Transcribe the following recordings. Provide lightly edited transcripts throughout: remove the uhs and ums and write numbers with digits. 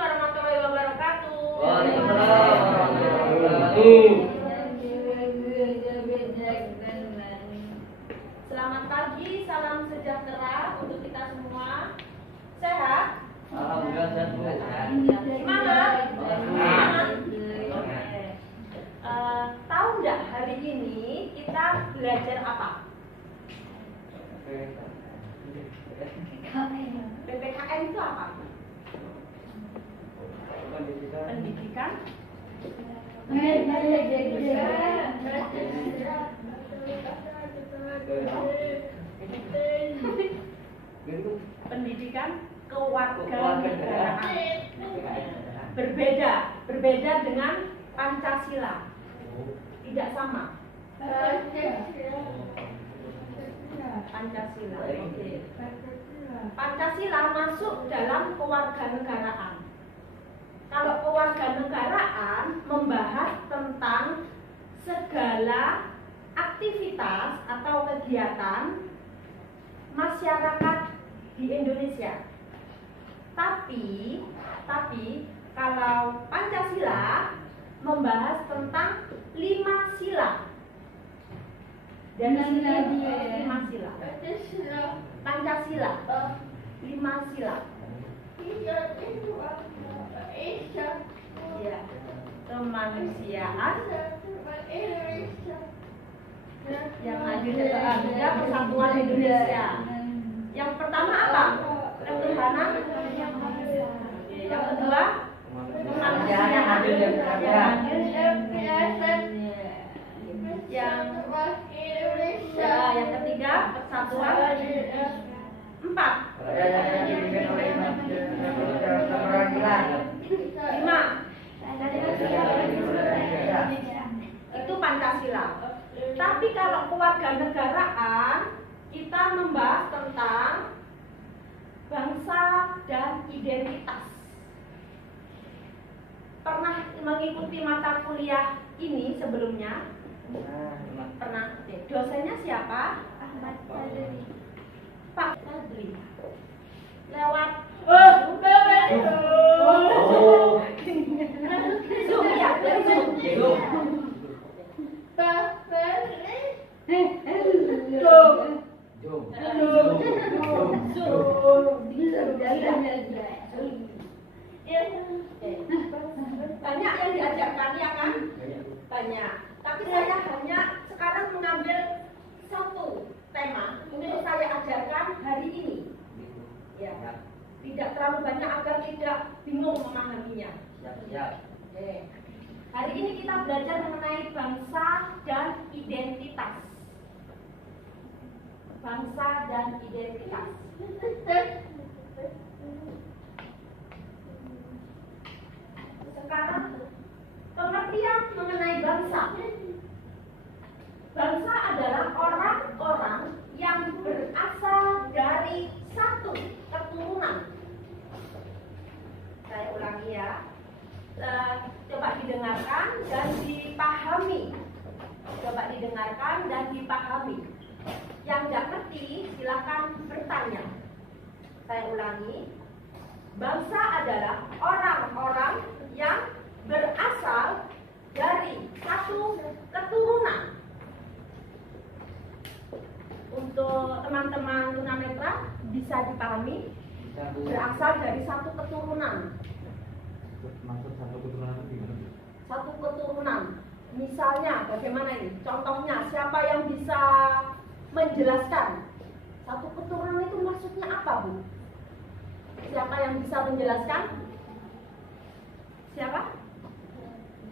warahmatullahi wabarakatuh. Waalaikumsalam warahmatullahi wabarakatuh. Selamat pagi, salam sejahtera untuk kita semua. Sehat? Alhamdulillah sehat. Semangat? Tahu nggak hari ini kita belajar apa? PPKN itu apa? Pendidikan. Pendidikan kewarganegaraan. Berbeda dengan Pancasila. Tidak sama. Pancasila. Oke. Pancasila masuk dalam kewarganegaraan. Kalau kewarganegaraan membahas tentang segala aktivitas atau kegiatan masyarakat di Indonesia. Tapi kalau Pancasila membahas tentang 5 sila. Dan 5 sila. Pancasila 5 sila. Ya, kemanusiaan yang adil dan adil, persatuan Indonesia. Yang pertama apa? Ketuhanan. Yang kedua, kemanusiaan yang adil dan adil. Yang ketiga, persatuan. 4. 5. Itu Pancasila. Tapi kalau kewarganegaraan, kita membahas tentang bangsa dan identitas. Pernah mengikuti mata kuliah ini sebelumnya? Pernah. Dosennya siapa? Pak Fadli. Lewat Zoom ya, banyak yang diajarkan ya kan? Banyak. Tapi saya hanya sekarang mengambil satu tema untuk saya ajarkan hari ini. Ya. Tidak terlalu banyak agar tidak bingung memahaminya. Hari ini kita belajar mengenai bangsa dan identitas. Bangsa dan identitas. Sekarang pengertian mengenai bangsa. Bangsa adalah orang-orang yang berasal dari satu keturunan. Saya ulangi ya. Coba didengarkan dan dipahami. Coba didengarkan dan dipahami. Yang tidak ngerti silakan bertanya. Saya ulangi. Bangsa adalah orang-orang yang berasal dari satu keturunan. Untuk teman-teman tunanetra bisa dipahami, berasal dari satu keturunan. Maksud satu keturunan itu gimana? Satu keturunan. Misalnya bagaimana ini? Contohnya siapa yang bisa menjelaskan? Satu keturunan itu maksudnya apa, Bu? Siapa yang bisa menjelaskan? Siapa?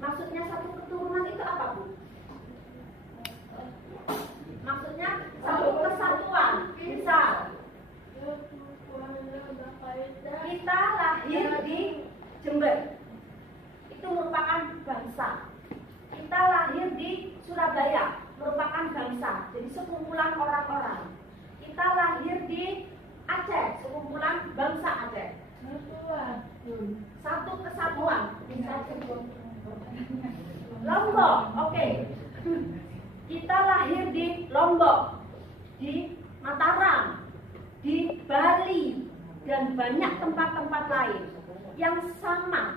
Maksudnya satu keturunan itu apa, Bu? Maksudnya satu kesatuan. Misal kita lahir di Jember, itu merupakan bangsa. Kita lahir di Surabaya, merupakan bangsa. Jadi sekumpulan orang-orang. Kita lahir di Aceh, sekumpulan bangsa Aceh. Satu kesatuan. Lombok, oke. Kita lahir di Lombok, di Mataram, di Bali, dan banyak tempat-tempat lain. yang sama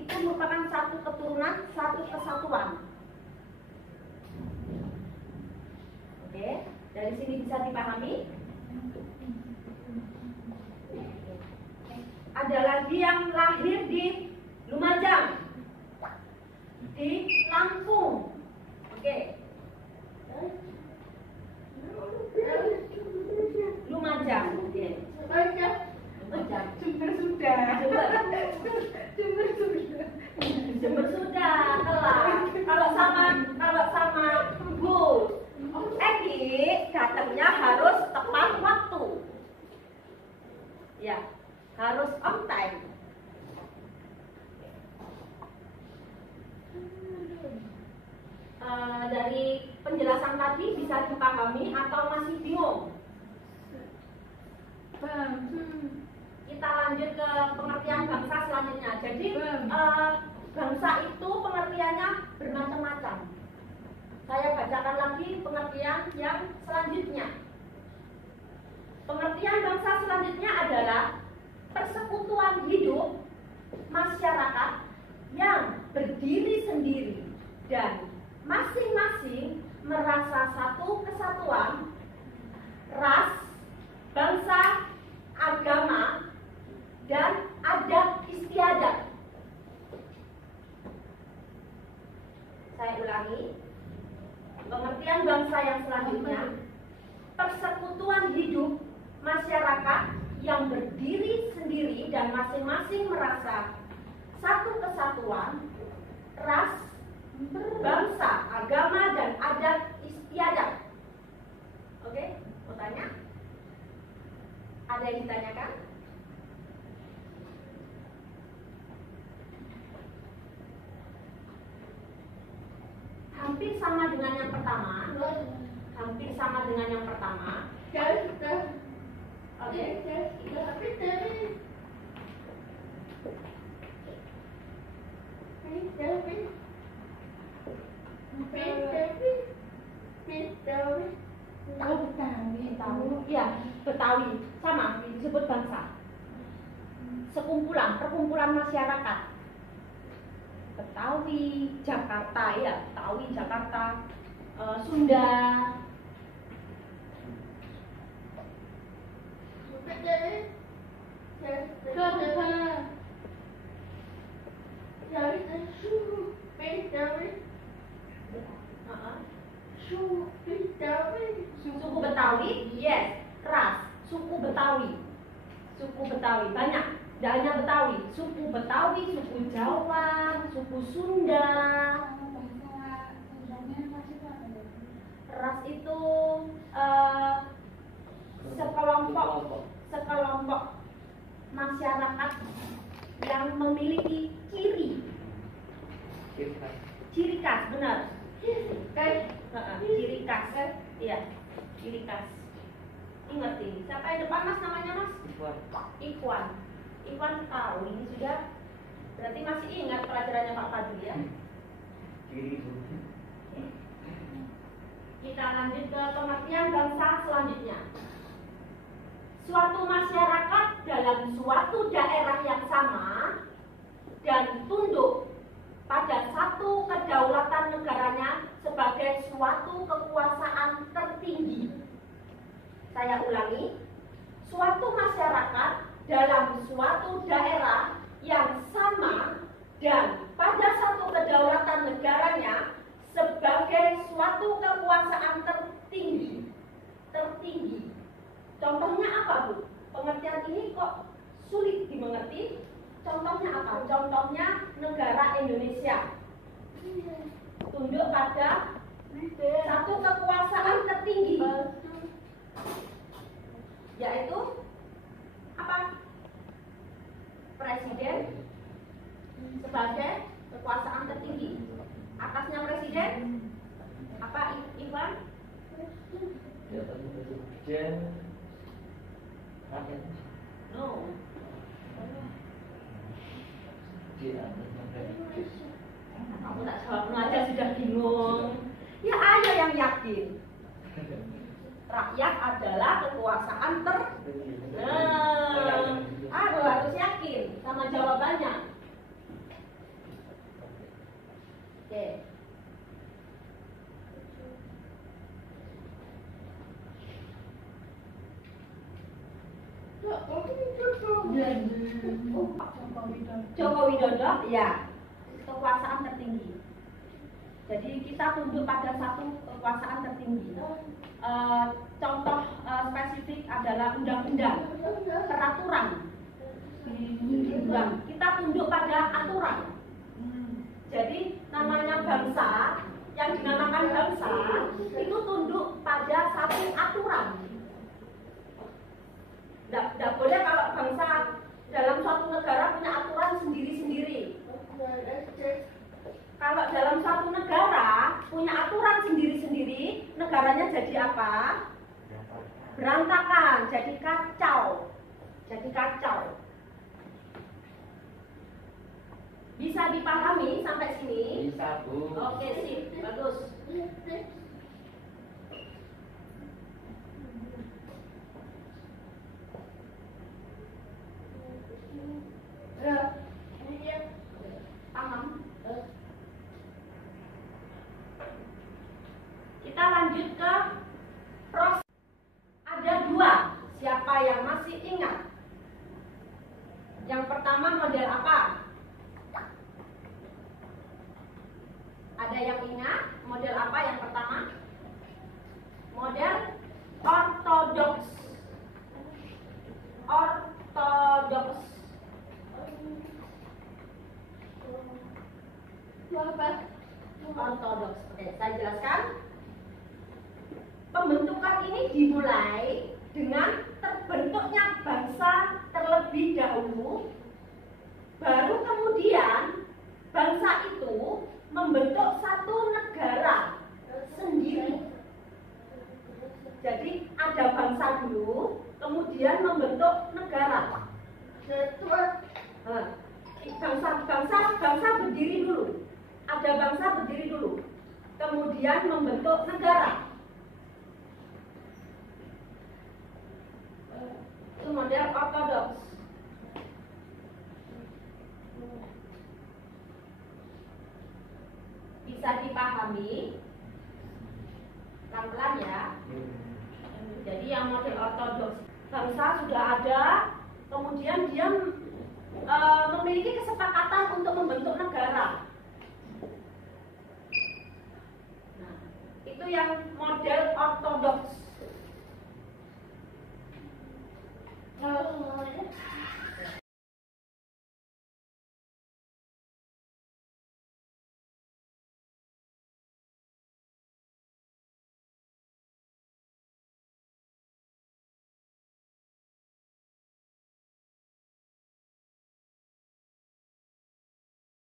itu merupakan satu keturunan, satu kesatuan. Oke, dari sini bisa dipahami. Ada lagi yang lahir di Lumajang, di Lampung. Oke. Lumajang. Oke. Lumajang. Jember sudah telat. Kalau sama Bu Eki datangnya harus tepat waktu. Ya, harus on time. Dari penjelasan tadi bisa dipahami atau masih bingung? Kita lanjut ke pengertian bangsa selanjutnya. Jadi bangsa itu pengertiannya bermacam-macam. Saya bacakan lagi pengertian yang selanjutnya. Pengertian bangsa selanjutnya adalah persekutuan hidup masyarakat yang berdiri sendiri dan masing-masing merasa satu kesatuan, ras, bangsa, agama, dan adat istiadat. Saya ulangi, pengertian bangsa yang selanjutnya, persekutuan hidup masyarakat yang berdiri sendiri dan masing-masing merasa satu kesatuan, ras, bangsa, agama, dan adat istiadat. Oke, mau tanya? Ada yang ditanyakan? Hampir sama dengan yang pertama. Hampir sama dengan yang pertama. Oke. Ya, Betawi sama disebut bangsa. Sekumpulan, perkumpulan masyarakat. Betawi, Jakarta ya, Betawi, Jakarta, Sunda. Suku Betawi, yes, ras, suku Betawi, banyak, tidak hanya Betawi, suku Betawi, suku Jawa, suku Sunda. Ras itu sekelompok masyarakat yang memiliki ciri khas, benar. Ciri khas, iya, ciri khas. Ingat ini, siapa yang depan mas namanya mas? Ikhwan tahu ini sudah, berarti masih ingat pelajarannya Pak Fadli ya? Kita lanjut ke pengertian bangsa selanjutnya. Suatu masyarakat dalam suatu daerah yang sama dan tunduk pada satu kedaulatan negaranya sebagai suatu kekuasaan tertinggi. Saya ulangi, suatu masyarakat dalam suatu daerah yang sama dan pada satu kedaulatan negaranya sebagai suatu kekuasaan tertinggi. Contohnya apa Bu? Pengertian ini kok sulit dimengerti? Contohnya apa? Contohnya negara Indonesia tunduk pada satu kekuasaan tertinggi, yaitu apa? Presiden sebagai kekuasaan tertinggi. Atasnya presiden apa Iwan? No. Kamu tak jawab aja sudah bingung. Ya ayo yang yakin. rakyat adalah kekuasaan Aduh, harus yakin sama jawabannya. Oke. Joko Widodo, ya, kekuasaan tertinggi. Jadi kita tunduk pada satu kekuasaan tertinggi. Contoh spesifik adalah undang-undang, peraturan. Kita tunduk pada aturan. Jadi namanya bangsa, yang dinamakan bangsa itu tunduk pada satu aturan. Tidak boleh kalau bangsa dalam suatu negara punya aturan sendiri-sendiri. Kalau dalam suatu negara punya aturan sendiri-sendiri, negaranya jadi apa? Berantakan, jadi kacau. Jadi kacau. Bisa dipahami sampai sini? Bisa, Bu. Oke, sip, bagus. Paham? Kita lanjut ke proses. Ada dua. Siapa yang masih ingat? Yang pertama model apa? Ada yang ingat model apa yang pertama? Model ortodoks. Ortodoks. Ortodoks. Oke, saya jelaskan. Pembentukan ini dimulai dengan terbentuknya bangsa terlebih dahulu, baru kemudian bangsa itu membentuk satu negara sendiri. Jadi ada bangsa dulu, kemudian membentuk negara. Bangsa berdiri dulu. Ada bangsa berdiri dulu, kemudian membentuk negara. Itu model ortodoks. Bisa dipahami pelan-pelan ya. Jadi yang model ortodoks, bangsa sudah ada, kemudian dia memiliki kesepakatan untuk membentuk negara. Nah, itu yang model ortodoks.